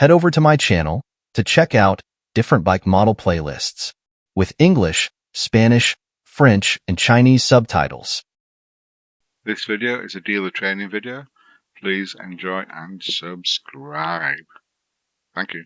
head over to my channel to check out different bike model playlists with English, Spanish, French, and Chinese subtitles. This video is a dealer training video. Please enjoy and subscribe. Thank you.